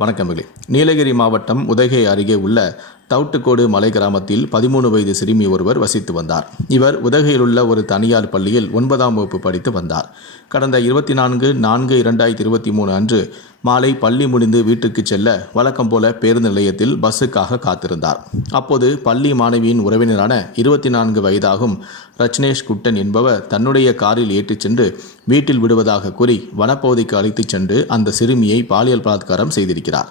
வணக்கமிகளே நீலகிரி மாவட்டம் உதகை அருகே உள்ள தவுட்டுக்கோடு மலை கிராமத்தில் பதிமூணு வயது சிறுமி ஒருவர் வசித்து வந்தார். இவர் உதகையில் உள்ள ஒரு தனியார் பள்ளியில் ஒன்பதாம் வகுப்பு படித்து வந்தார். கடந்த இருபத்தி நான்கு நான்கு இரண்டாயிரத்தி இருபத்தி மூணு அன்று மாலை பள்ளி முடிந்து வீட்டுக்கு செல்ல வழக்கம் போல பேருந்து நிலையத்தில் பஸ்ஸுக்காக காத்திருந்தார். அப்போது பள்ளி மாணவியின் உறவினரான இருபத்தி நான்கு வயதாகும் ரச்னேஷ் குட்டன் என்பவர் தன்னுடைய காரில் ஏற்றிச் சென்று வீட்டில் விடுவதாக கூறி வனப்பகுதிக்கு அழைத்துச் சென்று அந்த சிறுமியை பாலியல் பலாத்காரம் செய்திருக்கிறார்.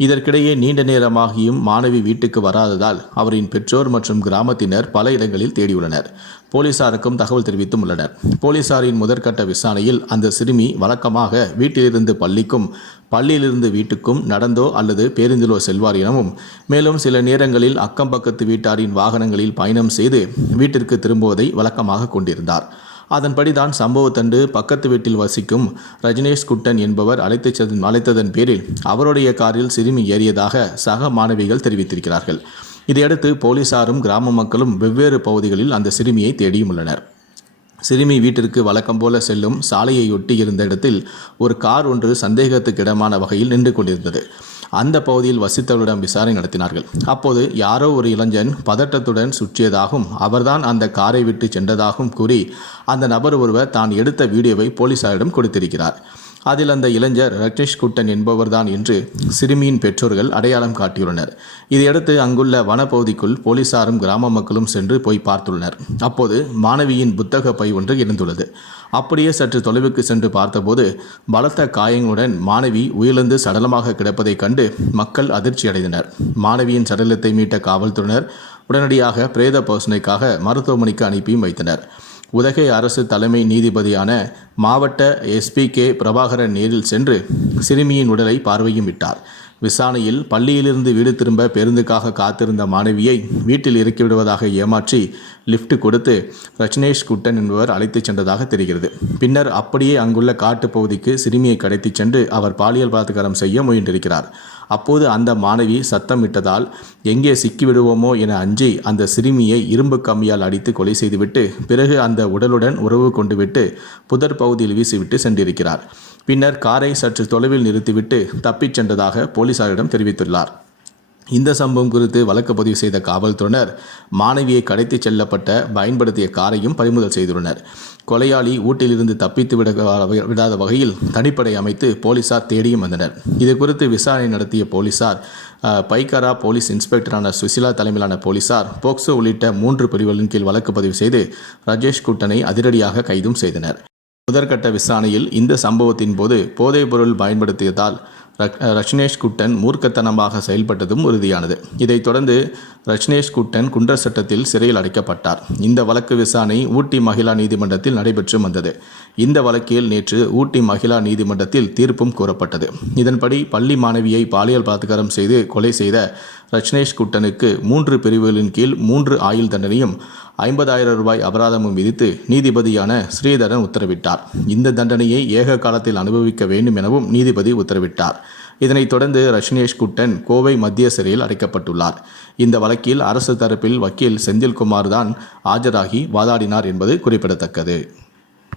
இதற்கிடையே நீண்ட நேரமாகியும் மாணவி வீட்டுக்கு வராததால் அவரின் பெற்றோர் மற்றும் கிராமத்தினர் பல இடங்களில் தேடியுள்ளனர். போலீசாருக்கும் தகவல் தெரிவித்தும் உள்ளனர். போலீசாரின் முதற்கட்ட விசாரணையில் அந்த சிறுமி வழக்கமாக வீட்டிலிருந்து பள்ளிக்கும் பள்ளியிலிருந்து வீட்டுக்கும் நடந்தோ அல்லது பேருந்திலோ செல்வார் எனவும் மேலும் சில நேரங்களில் அக்கம் பக்கத்து வீட்டாரின் வாகனங்களில் பயணம் செய்து வீட்டிற்கு திரும்புவதை வழக்கமாக கொண்டிருந்தார். அதன்படிதான் சம்பவத்தன்று பக்கத்து வீட்டில் வசிக்கும் ரஜினேஷ் குட்டன் என்பவர் அழைத்துச் சென் அழைத்ததன் பேரில் அவருடைய காரில் சிறுமி ஏறியதாக சக மாணவிகள் தெரிவித்திருக்கிறார்கள். இதையடுத்து போலீசாரும் கிராம மக்களும் வெவ்வேறு பகுதிகளில் அந்த சிறுமியை தேடியும் உள்ளனர். சிறுமி வீட்டிற்கு வழக்கம் போல செல்லும் சாலையை ஒட்டி இருந்த இடத்தில் ஒரு கார் ஒன்று சந்தேகத்துக்கிடமான வகையில் நின்று கொண்டிருந்தது. அந்த பகுதியில் வசித்தவர்களிடம் விசாரணை நடத்தினார்கள். அப்போது யாரோ ஒரு இளைஞன் பதட்டத்துடன் சுற்றியதாகவும் அவர்தான் அந்த காரை விட்டு சென்றதாகவும் கூறி அந்த நபர் ஒருவர் தான் எடுத்த வீடியோவை போலீசாரிடம் கொடுத்திருக்கிறார். அதில் அந்த இளைஞர் ரக்னேஷ் குட்டன் என்பவர்தான் என்று சிறுமியின் பெற்றோர்கள் அடையாளம் காட்டியுள்ளனர். இதையடுத்து அங்குள்ள வனப்பகுதிக்குள் போலீசாரும் கிராம மக்களும் சென்று போய் பார்த்துள்ளனர். அப்போது மாணவியின் புத்தக பை ஒன்று இருந்துள்ளது. அப்படியே சற்று தொலைவுக்கு சென்று பார்த்தபோது பலத்த காயங்களுடன் மாணவி உயிரிழந்து சடலமாக கிடப்பதைக் கண்டு மக்கள் அதிர்ச்சி அடைந்தனர். மாணவியின் சடலத்தை மீட்ட காவல்துறையினர் உடனடியாக பிரேத பரிசோதனைக்காக மருத்துவமனைக்கு அனுப்பியும் வைத்தனர். உதகை அரசு தலைமை நீதிபதியான மாவட்ட எஸ்பி கே பிரபாகரன் நேரில் சென்று சிறுமியின் உடலை பார்வையும் விட்டார் விசாரணையில் பள்ளியிலிருந்து வீடு திரும்ப பேருந்துக்காக காத்திருந்த மாணவியை வீட்டில் இறக்கிவிடுவதாக ஏமாற்றி லிஃப்ட் கொடுத்து ரஜ்னேஷ் குட்டன் என்பவர் அழைத்துச் சென்றதாக தெரிகிறது. பின்னர் அப்படியே அங்குள்ள காட்டுப் பகுதிக்கு சிறுமியை கடத்திச் சென்று அவர் பாலியல் பலாத்காரம் செய்ய முயன்றிருக்கிறார். அப்போது அந்த மாணவி சத்தமிட்டதால் எங்கே சிக்கிவிடுவோமோ என அஞ்சி அந்த சிறுமியை இரும்பு கம்மியால் அடித்து கொலை செய்துவிட்டு பிறகு அந்த உடலுடன் உறவு கொண்டுவிட்டு புதர் பகுதியில் வீசிவிட்டு சென்றிருக்கிறார். பின்னர் காரை சற்று தொலைவில் நிறுத்திவிட்டு தப்பிச் சென்றதாக போலீசாரிடம் தெரிவித்துள்ளார். இந்த சம்பவம் குறித்து வழக்கு பதிவு செய்த காவல்துறையினர் மாணவியை கடத்திச் செல்லப்பட்ட பயன்படுத்திய காரையும் பறிமுதல் செய்துள்ளனர். கொலையாளி ஊட்டிலிருந்து தப்பித்து விட விடாத வகையில் தனிப்படை அமைத்து போலீசார் தேடியும் வந்தனர். இது குறித்து விசாரணை நடத்திய போலீசார் பைக்காரா போலீஸ் இன்ஸ்பெக்டரான சுசிலா தலைமையிலான போலீசார் போக்சோ உள்ளிட்ட மூன்று பிரிவுகளின் கீழ் வழக்கு பதிவு செய்து ரஜேஷ் குட்டனை அதிரடியாக கைதும் செய்தனர். முதற்கட்ட விசாரணையில் இந்த சம்பவத்தின் போது போதைப்பொருள் பயன்படுத்தியதால் ரக்- ரஜ்னேஷ் குட்டன் மூர்க்கத்தனமாக செயல்பட்டதும் உறுதியானது. இதைத் தொடர்ந்து ரஜ்னேஷ் குட்டன் குண்டர் சட்டத்தில் சிறையில் அடைக்கப்பட்டார். இந்த வழக்கு விசாரணை ஊட்டி மகிழா நீதிமன்றத்தில் நடைபெற்று வந்தது. இந்த வழக்கில் நேற்று ஊட்டி மகிழா நீதிமன்றத்தில் தீர்ப்பும் கூறப்பட்டது. இதன்படி பள்ளி மாணவியை பாலியல் பலாத்காரம் செய்து கொலை செய்த ரஜ்னேஷ் குட்டனுக்கு மூன்று பிரிவுகளின் கீழ் மூன்று ஆயுள் தண்டனையும் ஐம்பதாயிரம் ரூபாய் அபராதமும் விதித்து நீதிபதியான ஸ்ரீதரன் உத்தரவிட்டார். இந்த தண்டனையை ஏக காலத்தில் அனுபவிக்க வேண்டும் எனவும் நீதிபதி உத்தரவிட்டார். இதனைத் தொடர்ந்து ரஷ்னேஷ் குட்டன் கோவை மத்திய சிறையில் அடைக்கப்பட்டுள்ளார். இந்த வழக்கில் அரசு தரப்பில் வக்கீல் செந்தில்குமார் தான் ஆஜராகி வாதாடினார் என்பது குறிப்பிடத்தக்கது.